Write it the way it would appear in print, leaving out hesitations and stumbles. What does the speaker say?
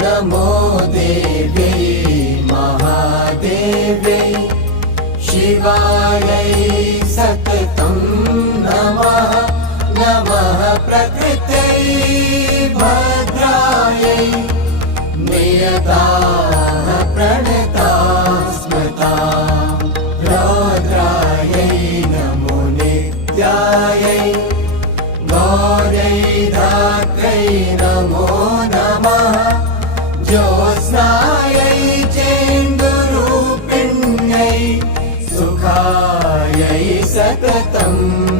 नमो देव्यै महादेव्यै शिवायै सततं नमः। नमः प्रकृत्यै भद्रायै नियताः प्रणताः स्मृताः। रौद्रायै नमो नित्यायै गौर्यै धात्र्यै नमो नमः। ज्योत्स्नायै चेन्दुरूपिण्यै सुखायै सततम्